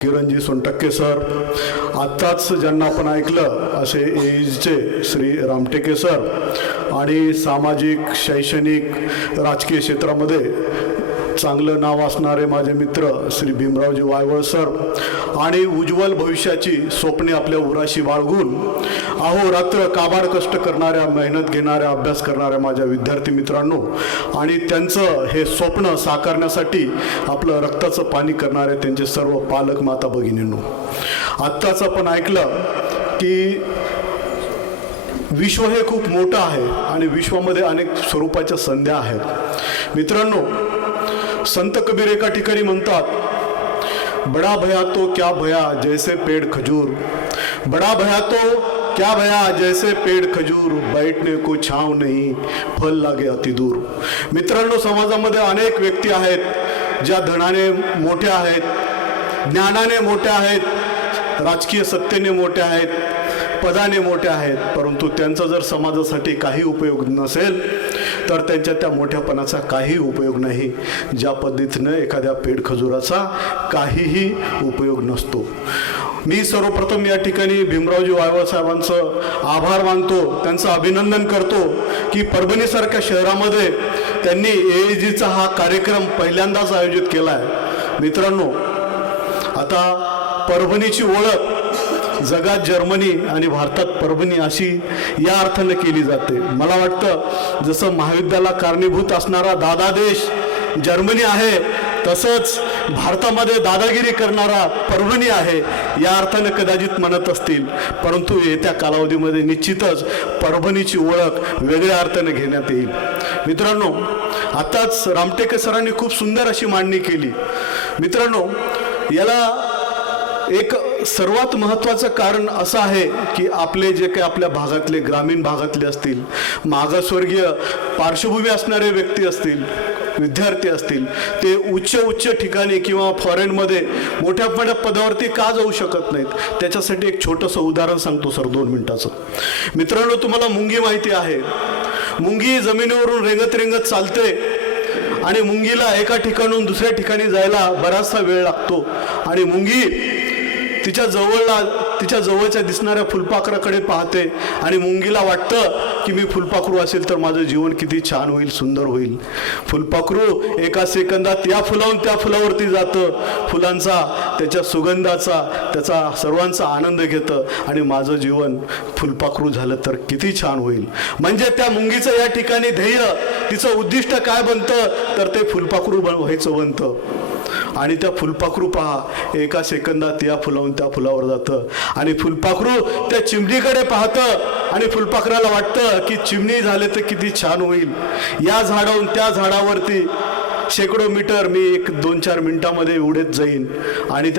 किरणजी Sontakke sir आत्ताच ज्यांना आपण ऐकलं असे एजचे श्री रामटेके सर आणि सामाजिक शैक्षणिक राजकीय क्षेत्रामध्ये चांगलं नाव असणारे माझे मित्र श्री भीमरावजी वायवळ सर आणि उज्ज्वल भविष्याची स्वप्ने आपल्या उराशी बाळगून अहोरात्र काबाड कष्ट करणाऱ्या मेहनत घेणाऱ्या अभ्यास करणाऱ्या माझ्या विद्यार्थी मित्रांनो आणि त्यांचं हे स्वप्न साकारण्यासाठी आपलं रक्ताचं पाणी करणारे त्यांचे सर्व पालक माता भगिनींनो आत्ताच आपण ऐकलं की विश्व हे खूप मोठं आहे आणि विश्वामध्ये अनेक स्वरूपाच्या संध्या आहेत. मित्रांनो संत कबीर एका ठिकाणी म्हणतात बडा भया तो क्या भया जैसे पेड़ खजूर. बडा भया तो क्या भया जैसे पेड़ खजूर बैठने को छाव नहीं फल लागे अतिदूर मित्रांनो समाजामध्ये अनेक व्यक्ती आहेत ज्या धनाने मोठ्या आहेत ज्ञानाने मोठ्या आहेत राजकीय सत्तेने मोठ्या आहेत पदाने मोठे आहेत परंतु त्यांचा जर समाजासाठी काही उपयोग नसेल तर त्यांच्या त्या मोठ्यापणाचा काही उपयोग नाही ज्या पद्धतीनं एखाद्या पेड खजुराचा काहीही उपयोग नसतो. मी सर्वप्रथम या ठिकाणी भीमरावजी वायवा साहेबांचं आभार मानतो त्यांचं अभिनंदन करतो की परभणीसारख्या शहरामध्ये त्यांनी ए एजीचा हा कार्यक्रम पहिल्यांदाच आयोजित केला आहे मित्रांनो आता परभणीची ओळख जगात जर्मनी आणि भारतात परभणी अशी या अर्थानं केली जाते. मला वाटतं जसं महाविद्याला कारणीभूत असणारा दादा देश जर्मनी आहे तसंच भारतामध्ये दादागिरी करणारा परभणी आहे या अर्थानं कदाचित म्हणत असतील. परंतु येत्या कालावधीमध्ये निश्चितच परभणीची ओळख वेगळ्या अर्थानं घेण्यात येईल. मित्रांनो आताच रामटेके सरांनी खूप सुंदर अशी मांडणी केली. मित्रांनो याला एक सर्वात महत्त्वाचं कारण असं आहे की आपले जे काही आपल्या भागातले ग्रामीण भागातले असतील मागासवर्गीय पार्श्वभूमी असणारे व्यक्ती असतील विद्यार्थी असतील ते उच्च उच्च ठिकाणी किंवा फॉरेनमध्ये मोठ्या मोठ्या पदावरती का जाऊ शकत नाहीत? त्याच्यासाठी एक छोटंसं उदाहरण सांगतो सर दोन मिनटाचं. मित्रांनो तुम्हाला मुंगी माहिती आहे. मुंगी जमिनीवरून रेंगत रेंगत चालते आणि मुंगीला एका ठिकाणून दुसऱ्या ठिकाणी जायला बराचसा वेळ लागतो. आणि मुंगी तिच्या जवळला तिच्या जवळच्या दिसणाऱ्या फुलपाखराकडे पाहते आणि मुंगीला वाटतं की मी फुलपाखरू असेल तर माझं जीवन किती छान होईल सुंदर होईल. फुलपाखरू एका सेकंदात या फुलाहून त्या फुलावरती जातं. फुलांचा त्याच्या सुगंधाचा त्याचा सर्वांचा आनंद घेतं आणि माझं जीवन फुलपाखरू झालं तर किती छान होईल. म्हणजे त्या मुंगीचं या ठिकाणी ध्येय तिचं उद्दिष्ट काय बनतं? तर ते फुलपाखरू बन व्हायचं बनतं. आणि त्या फुलपाखरू पहा एका सेकंदात या फुलावून त्या फुलावर जातं. आणि फुलपाखरू त्या चिमणीकडे पाहतं आणि फुलपाखराला वाटतं की चिमणी झाले तर किती छान होईल. या झाडाहून त्या झाडावरती शेकडो मीटर मी एक दोन चार मिनिटामध्ये उडत जाईन. आणि